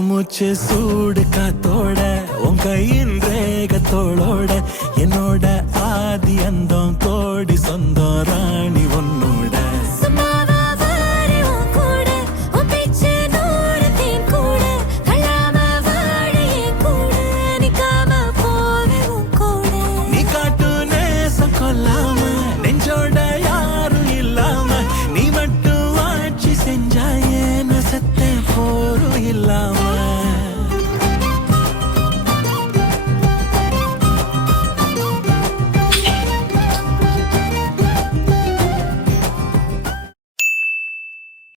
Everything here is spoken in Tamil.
மூச்சு சூடு காத்தோட உன் கையின் ரேகத்தோளோட என்னோட ஆதி அந்தம் கோடி சொந்தம் ராணி ஒன்னு